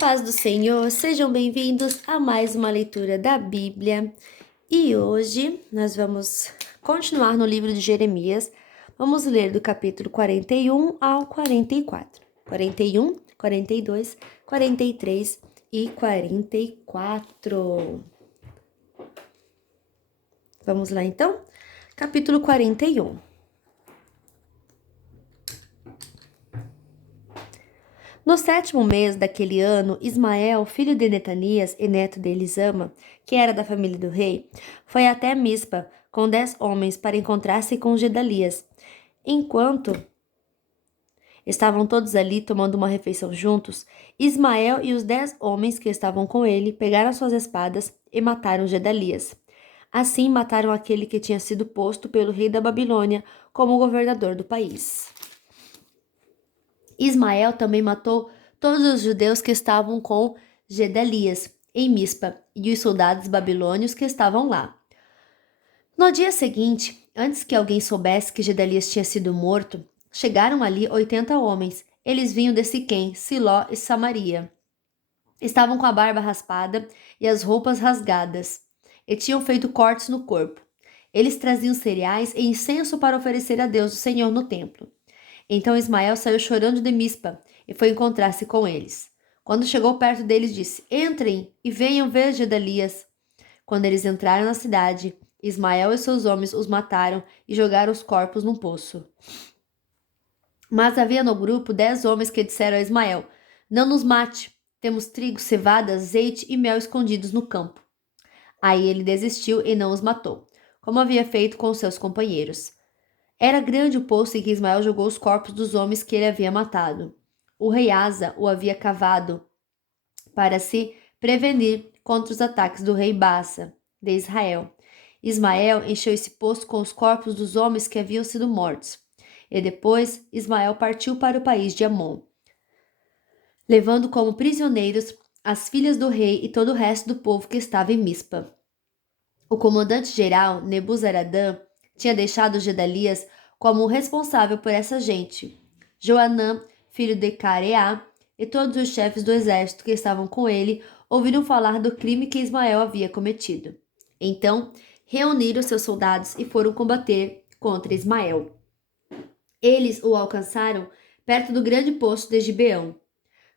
paz do Senhor, sejam bem-vindos a mais uma leitura da Bíblia. E hoje nós vamos continuar no livro de Jeremias. Vamos ler do capítulo 41 ao 44. 41, 42, 43 e 44. Vamos lá então? Capítulo 41. No 7º mês daquele ano, Ismael, filho de Netanias e neto de Elisama, que era da família do rei, foi até Mispa com 10 homens para encontrar-se com Gedalias. Enquanto estavam todos ali tomando uma refeição juntos, Ismael e os 10 homens que estavam com ele pegaram suas espadas e mataram Gedalias. Assim mataram aquele que tinha sido posto pelo rei da Babilônia como governador do país. Ismael também matou todos os judeus que estavam com Gedalias em Mispa e os soldados babilônios que estavam lá. No dia seguinte, antes que alguém soubesse que Gedalias tinha sido morto, chegaram ali 80 homens. Eles vinham de Siquém, Siló e Samaria. Estavam com a barba raspada e as roupas rasgadas, e tinham feito cortes no corpo. Eles traziam cereais e incenso para oferecer a Deus, o Senhor, no templo. Então Ismael saiu chorando de Mispa e foi encontrar-se com eles. Quando chegou perto deles, disse: Entrem e venham ver Gedalias. Quando eles entraram na cidade, Ismael e seus homens os mataram e jogaram os corpos num poço. Mas havia no grupo 10 homens que disseram a Ismael: Não nos mate, temos trigo, cevada, azeite e mel escondidos no campo. Aí ele desistiu e não os matou, como havia feito com seus companheiros. Era grande o poço em que Ismael jogou os corpos dos homens que ele havia matado. O rei Asa o havia cavado para se prevenir contra os ataques do rei Baasa, de Israel. Ismael encheu esse poço com os corpos dos homens que haviam sido mortos. E depois Ismael partiu para o país de Amon, levando como prisioneiros as filhas do rei e todo o resto do povo que estava em Mispa. O comandante-geral, Nebuzaradã, tinha deixado Gedalias como responsável por essa gente. Joanã, filho de Careá, e todos os chefes do exército que estavam com ele ouviram falar do crime que Ismael havia cometido. Então, reuniram seus soldados e foram combater contra Ismael. Eles o alcançaram perto do grande poço de Gibeão.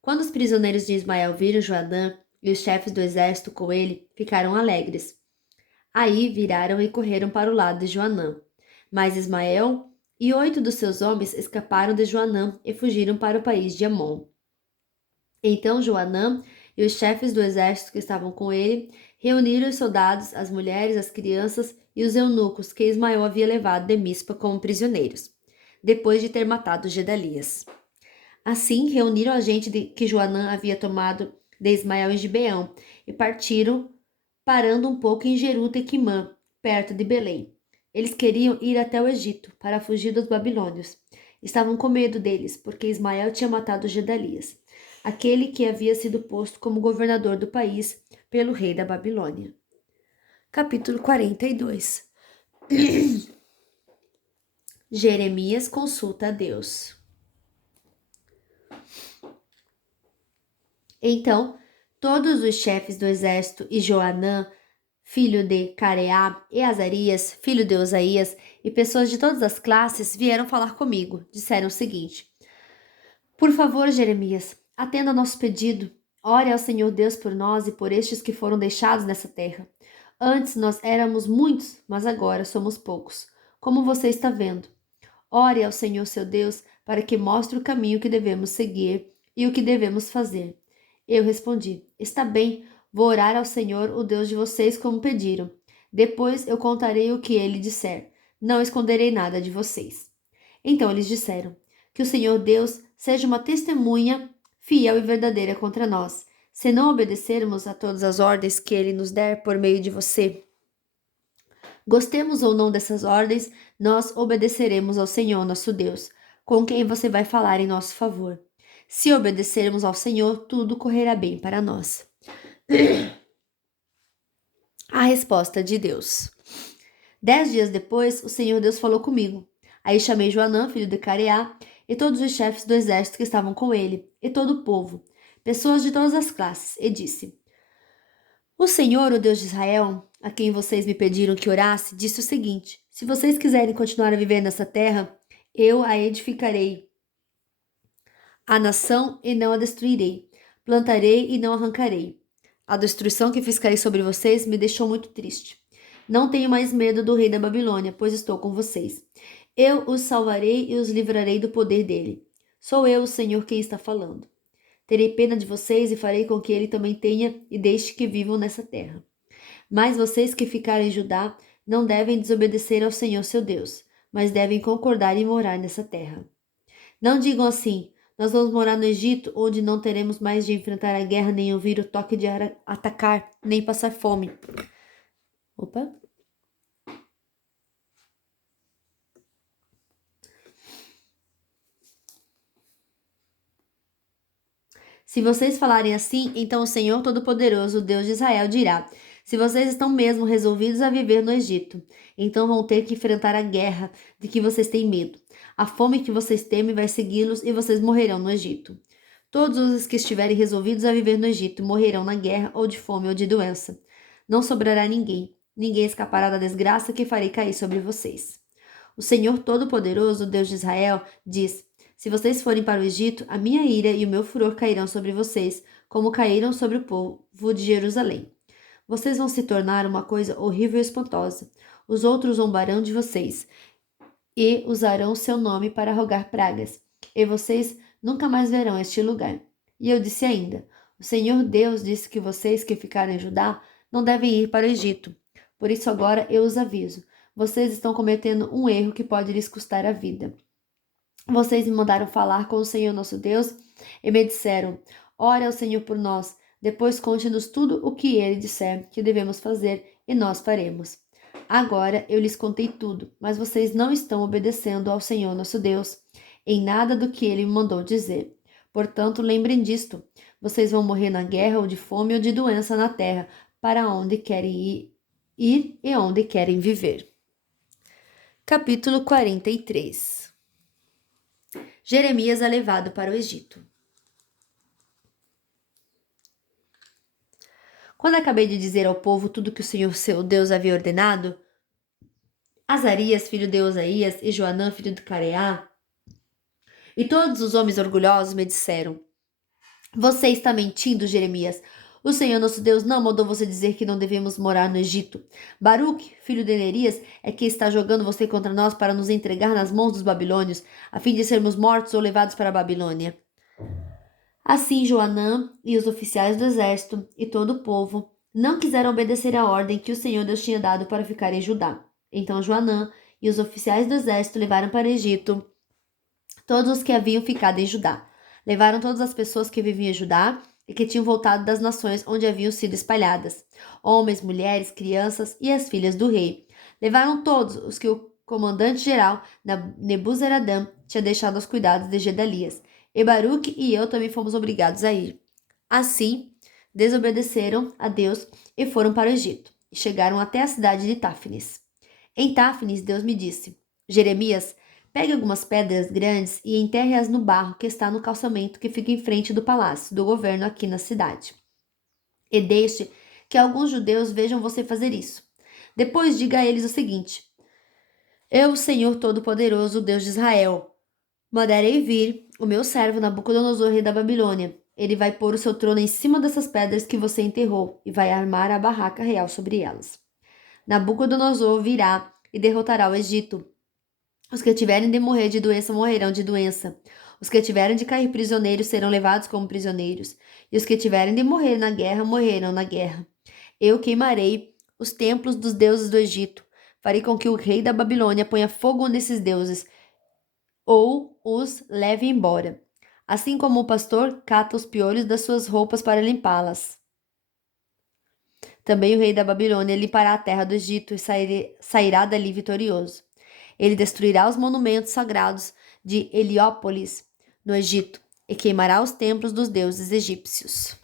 Quando os prisioneiros de Ismael viram Joanã e os chefes do exército com ele, ficaram alegres. Aí viraram e correram para o lado de Joanã. Mas Ismael e 8 dos seus homens escaparam de Joanã e fugiram para o país de Amon. Então Joanã e os chefes do exército que estavam com ele reuniram os soldados, as mulheres, as crianças e os eunucos que Ismael havia levado de Mispa como prisioneiros, depois de ter matado Gedalias. Assim reuniram a gente que Joanã havia tomado de Ismael em Gibeão e partiram, parando um pouco em Jerutequimã, perto de Belém. Eles queriam ir até o Egito para fugir dos babilônios. Estavam com medo deles, porque Ismael tinha matado Gedalias, aquele que havia sido posto como governador do país pelo rei da Babilônia. Capítulo 42. Jeremias consulta a Deus. Então, todos os chefes do exército e Joanã, filho de Careá, e Azarias, filho de Osaías, e pessoas de todas as classes vieram falar comigo. Disseram o seguinte: Por favor, Jeremias, atenda ao nosso pedido. Ore ao Senhor Deus por nós e por estes que foram deixados nessa terra. Antes nós éramos muitos, mas agora somos poucos, como você está vendo. Ore ao Senhor seu Deus para que mostre o caminho que devemos seguir e o que devemos fazer. Eu respondi: Está bem, vou orar ao Senhor, o Deus de vocês, como pediram. Depois eu contarei o que ele disser. Não esconderei nada de vocês. Então eles disseram: Que o Senhor Deus seja uma testemunha fiel e verdadeira contra nós, se não obedecermos a todas as ordens que ele nos der por meio de você. Gostemos ou não dessas ordens, nós obedeceremos ao Senhor, nosso Deus, com quem você vai falar em nosso favor. Se obedecermos ao Senhor, tudo correrá bem para nós. A resposta de Deus. 10 dias depois, o Senhor Deus falou comigo. Aí chamei Joanã, filho de Careá, e todos os chefes do exército que estavam com ele, e todo o povo. pessoas de todas as classes, e disse: O Senhor, o Deus de Israel, a quem vocês me pediram que orasse, disse o seguinte: se vocês quiserem continuar a viver nessa terra, eu a edificarei a nação e não a destruirei. Plantarei e não arrancarei. A destruição que fiz cair sobre vocês me deixou muito triste. Não tenho mais medo do rei da Babilônia, pois estou com vocês. Eu os salvarei e os livrarei do poder dele. Sou eu, o Senhor, quem está falando. Terei pena de vocês e farei com que ele também tenha e deixe que vivam nessa terra. Mas vocês que ficarem em Judá não devem desobedecer ao Senhor seu Deus, mas devem concordar em morar nessa terra. Não digam assim: nós vamos morar no Egito, onde não teremos mais de enfrentar a guerra, nem ouvir o toque de atacar, nem passar fome. Opa! Se vocês falarem assim, então o Senhor Todo-Poderoso, o Deus de Israel, dirá: se vocês estão mesmo resolvidos a viver no Egito, então vão ter que enfrentar a guerra de que vocês têm medo. A fome que vocês temem vai segui-los e vocês morrerão no Egito. Todos os que estiverem resolvidos a viver no Egito morrerão na guerra ou de fome ou de doença. Não sobrará ninguém. Ninguém escapará da desgraça que farei cair sobre vocês. O Senhor Todo-Poderoso, o Deus de Israel, diz: se vocês forem para o Egito, a minha ira e o meu furor cairão sobre vocês, como caíram sobre o povo de Jerusalém. Vocês vão se tornar uma coisa horrível e espantosa. Os outros zombarão de vocês e usarão seu nome para rogar pragas, e vocês nunca mais verão este lugar. E eu disse ainda: o Senhor Deus disse que vocês que ficarem em Judá não devem ir para o Egito. Por isso agora eu os aviso: vocês estão cometendo um erro que pode lhes custar a vida. Vocês me mandaram falar com o Senhor nosso Deus e me disseram: ore ao Senhor por nós, depois conte-nos tudo o que ele disser que devemos fazer e nós faremos. Agora eu lhes contei tudo, mas vocês não estão obedecendo ao Senhor nosso Deus em nada do que ele me mandou dizer. Portanto, lembrem disto: vocês vão morrer na guerra ou de fome ou de doença na terra, para onde querem ir e onde querem viver. Capítulo 43. Jeremias é levado para o Egito. Quando acabei de dizer ao povo tudo que o Senhor seu Deus havia ordenado, Azarias, filho de Osaías, e Joanã, filho de Careá, e todos os homens orgulhosos me disseram: você está mentindo, Jeremias. O Senhor nosso Deus não mandou você dizer que não devemos morar no Egito. Baruque, filho de Nerias, é que está jogando você contra nós para nos entregar nas mãos dos babilônios, a fim de sermos mortos ou levados para a Babilônia. Assim Joanã e os oficiais do exército e todo o povo não quiseram obedecer à ordem que o Senhor Deus tinha dado para ficar em Judá. Então Joanã e os oficiais do exército levaram para o Egito todos os que haviam ficado em Judá. Levaram todas as pessoas que viviam em Judá e que tinham voltado das nações onde haviam sido espalhadas, homens, mulheres, crianças e as filhas do rei. Levaram todos os que o comandante-geral Nebuzaradã tinha deixado aos cuidados de Gedalias. E Baruque e eu também fomos obrigados a ir. Assim, desobedeceram a Deus e foram para o Egito, e chegaram até a cidade de Táfnis. Em Táfnis, Deus me disse: Jeremias, pegue algumas pedras grandes e enterre-as no barro que está no calçamento que fica em frente do palácio do governo aqui na cidade. E deixe que alguns judeus vejam você fazer isso. Depois diga a eles o seguinte: eu, Senhor Todo-Poderoso, Deus de Israel, mandarei vir o meu servo Nabucodonosor, rei da Babilônia. Ele vai pôr o seu trono em cima dessas pedras que você enterrou e vai armar a barraca real sobre elas. Nabucodonosor virá e derrotará o Egito. Os que tiverem de morrer de doença morrerão de doença. Os que tiverem de cair prisioneiros serão levados como prisioneiros. E os que tiverem de morrer na guerra morrerão na guerra. Eu queimarei os templos dos deuses do Egito. Farei com que o rei da Babilônia ponha fogo nesses deuses ou os leve embora, assim como o pastor cata os piolhos das suas roupas para limpá-las. Também o rei da Babilônia limpará a terra do Egito e sairá dali vitorioso. Ele destruirá os monumentos sagrados de Heliópolis, no Egito, e queimará os templos dos deuses egípcios.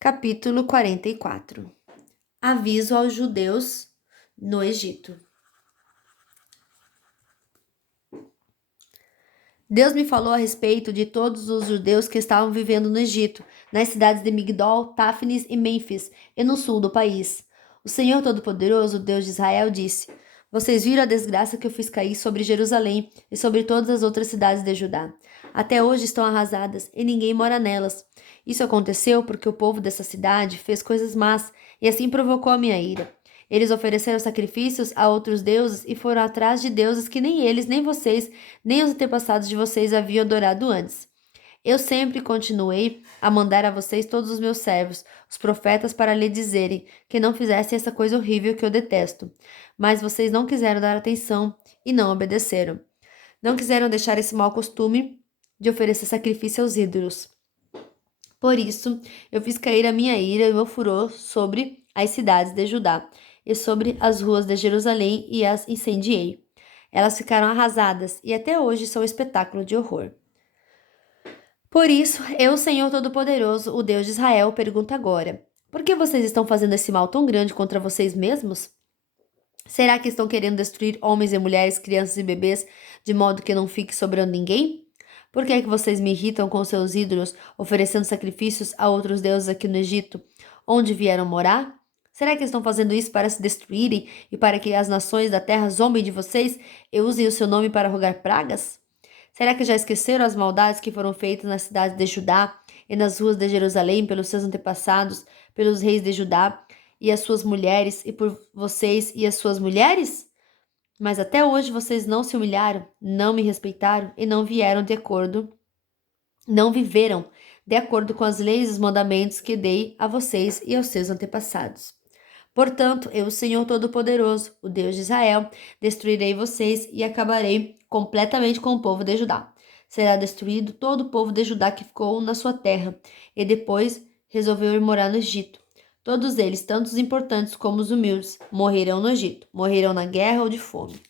Capítulo 44. Aviso aos judeus no Egito. Deus me falou a respeito de todos os judeus que estavam vivendo no Egito, nas cidades de Migdol, Táfnis e Mênfis, e no sul do país. O Senhor Todo-Poderoso, Deus de Israel, disse: Vocês viram a desgraça que eu fiz cair sobre Jerusalém e sobre todas as outras cidades de Judá. Até hoje estão arrasadas e ninguém mora nelas. Isso aconteceu porque o povo dessa cidade fez coisas más e assim provocou a minha ira. Eles ofereceram sacrifícios a outros deuses e foram atrás de deuses que nem eles, nem vocês, nem os antepassados de vocês haviam adorado antes. Eu sempre continuei a mandar a vocês todos os meus servos, os profetas, para lhe dizerem que não fizessem essa coisa horrível que eu detesto. Mas vocês não quiseram dar atenção e não obedeceram. Não quiseram deixar esse mau costume de oferecer sacrifício aos ídolos. Por isso, eu fiz cair a minha ira e o meu furor sobre as cidades de Judá e sobre as ruas de Jerusalém e as incendiei. Elas ficaram arrasadas e até hoje são um espetáculo de horror. Por isso, eu, Senhor Todo-Poderoso, o Deus de Israel, pergunto agora: por que vocês estão fazendo esse mal tão grande contra vocês mesmos? Será que estão querendo destruir homens e mulheres, crianças e bebês, de modo que não fique sobrando ninguém? Por que é que vocês me irritam com seus ídolos, oferecendo sacrifícios a outros deuses aqui no Egito, onde vieram morar? Será que estão fazendo isso para se destruírem e para que as nações da terra zombem de vocês e usem o seu nome para rogar pragas? Será que já esqueceram as maldades que foram feitas nas cidades de Judá e nas ruas de Jerusalém pelos seus antepassados, pelos reis de Judá e as suas mulheres, e por vocês e as suas mulheres? Mas até hoje vocês não se humilharam, não me respeitaram e não viveram de acordo com as leis e os mandamentos que dei a vocês e aos seus antepassados. Portanto, eu, o Senhor Todo-Poderoso, o Deus de Israel, destruirei vocês e acabarei completamente com o povo de Judá. Será destruído todo o povo de Judá que ficou na sua terra e depois resolveu ir morar no Egito. Todos eles, tanto os importantes como os humildes, morrerão no Egito, morrerão na guerra ou de fome.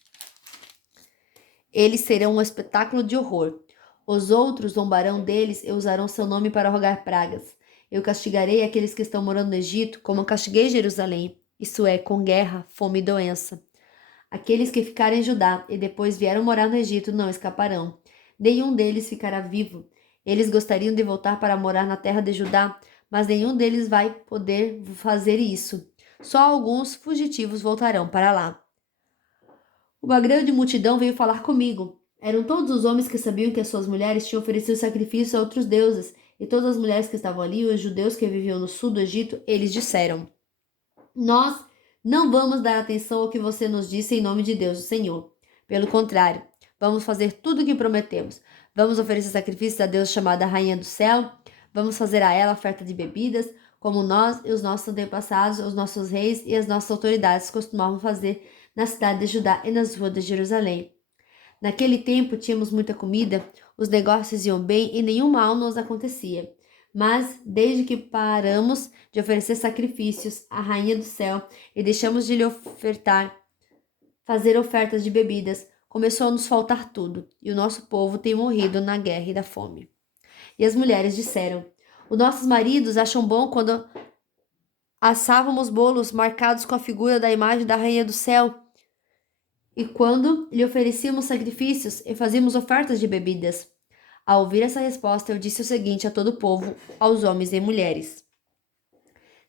Eles serão um espetáculo de horror. Os outros zombarão deles e usarão seu nome para rogar pragas. Eu castigarei aqueles que estão morando no Egito, como eu castiguei Jerusalém, isso é, com guerra, fome e doença. Aqueles que ficarem em Judá e depois vieram morar no Egito não escaparão. Nenhum deles ficará vivo. Eles gostariam de voltar para morar na terra de Judá, mas nenhum deles vai poder fazer isso. Só alguns fugitivos voltarão para lá. Uma grande multidão veio falar comigo. Eram todos os homens que sabiam que as suas mulheres tinham oferecido sacrifício a outros deuses, e todas as mulheres que estavam ali, os judeus que viviam no sul do Egito, eles disseram: Nós não vamos dar atenção ao que você nos disse em nome de Deus, o Senhor. Pelo contrário, vamos fazer tudo o que prometemos. Vamos oferecer sacrifícios a Deus chamada Rainha do Céu. Vamos fazer a ela oferta de bebidas, como nós e os nossos antepassados, os nossos reis e as nossas autoridades costumavam fazer na cidade de Judá e nas ruas de Jerusalém. Naquele tempo tínhamos muita comida, os negócios iam bem e nenhum mal nos acontecia. Mas, desde que paramos de oferecer sacrifícios à Rainha do Céu e deixamos de lhe fazer ofertas de bebidas, começou a nos faltar tudo, e o nosso povo tem morrido na guerra e da fome. E as mulheres disseram: Os nossos maridos acham bom quando assávamos bolos marcados com a figura da imagem da Rainha do Céu, e quando lhe oferecíamos sacrifícios e fazíamos ofertas de bebidas. Ao ouvir essa resposta, eu disse o seguinte a todo o povo, aos homens e mulheres: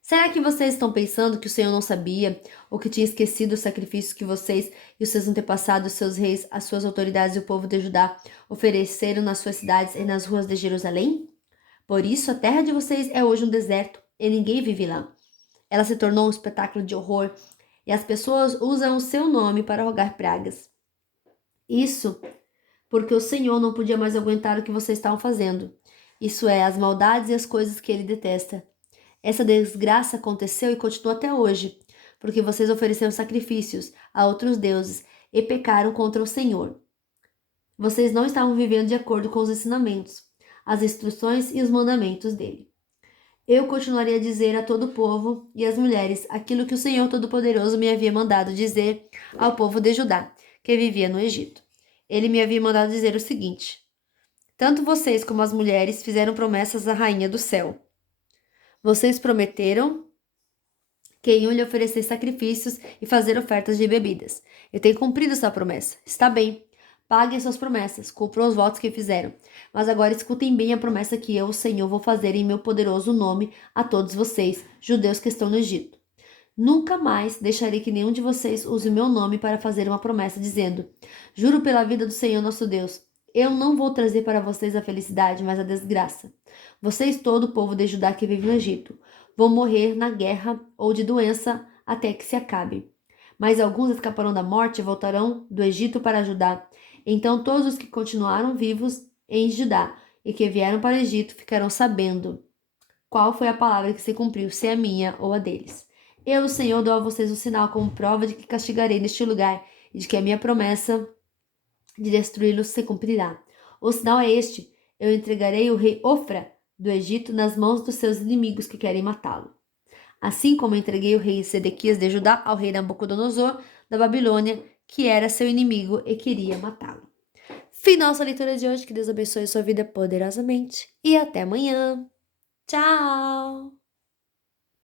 Será que vocês estão pensando que o Senhor não sabia ou que tinha esquecido os sacrifícios que vocês e os seus antepassados, os seus reis, as suas autoridades e o povo de Judá ofereceram nas suas cidades e nas ruas de Jerusalém? Por isso, a terra de vocês é hoje um deserto e ninguém vive lá. Ela se tornou um espetáculo de horror e as pessoas usam o seu nome para rogar pragas. Isso porque o Senhor não podia mais aguentar o que vocês estavam fazendo. Isso é, as maldades e as coisas que ele detesta. Essa desgraça aconteceu e continua até hoje, porque vocês ofereceram sacrifícios a outros deuses e pecaram contra o Senhor. Vocês não estavam vivendo de acordo com os ensinamentos, as instruções e os mandamentos dele. Eu continuaria a dizer a todo o povo e às mulheres aquilo que o Senhor Todo-Poderoso me havia mandado dizer ao povo de Judá, que vivia no Egito. Ele me havia mandado dizer o seguinte: Tanto vocês como as mulheres fizeram promessas à Rainha do Céu. Vocês prometeram que iam lhe oferecer sacrifícios e fazer ofertas de bebidas. Eu tenho cumprido essa promessa. Está bem, Paguem suas promessas, cumpram os votos que fizeram. Mas agora escutem bem a promessa que eu, o Senhor, vou fazer em meu poderoso nome a todos vocês, judeus que estão no Egito. Nunca mais deixarei que nenhum de vocês use o meu nome para fazer uma promessa, dizendo: Juro pela vida do Senhor nosso Deus, eu não vou trazer para vocês a felicidade, mas a desgraça. Vocês, todo o povo de Judá que vive no Egito, vão morrer na guerra ou de doença até que se acabe. Mas alguns escaparão da morte e voltarão do Egito para Judá. Então todos os que continuaram vivos em Judá e que vieram para o Egito ficarão sabendo qual foi a palavra que se cumpriu, se é a minha ou a deles. Eu, o Senhor, dou a vocês um sinal como prova de que castigarei neste lugar e de que a minha promessa de destruí-los se cumprirá. O sinal é este: eu entregarei o rei Ofra do Egito nas mãos dos seus inimigos que querem matá-lo. Assim como entreguei o rei Sedequias de Judá ao rei Nabucodonosor da Babilônia, que era seu inimigo e queria matá-lo. Fim nossa leitura de hoje. Que Deus abençoe sua vida poderosamente. E até amanhã. Tchau!